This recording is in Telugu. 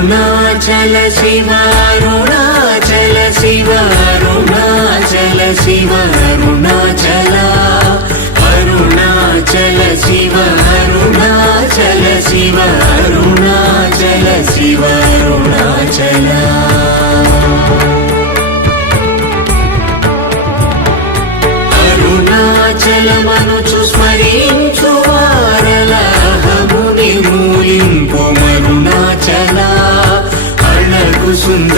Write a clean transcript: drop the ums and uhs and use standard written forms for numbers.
అరుణాచల శివ అరుణాచల శివ అరుణాచల శివ అరుణాచల అరుణాచల శివ అరుణాచల శివ అరుణాచల శివ అరుణాచల అరుణాచలమనుచు స్మరించు వారలహము నిర్మూలింపు అరుణాచల అళగు సుందర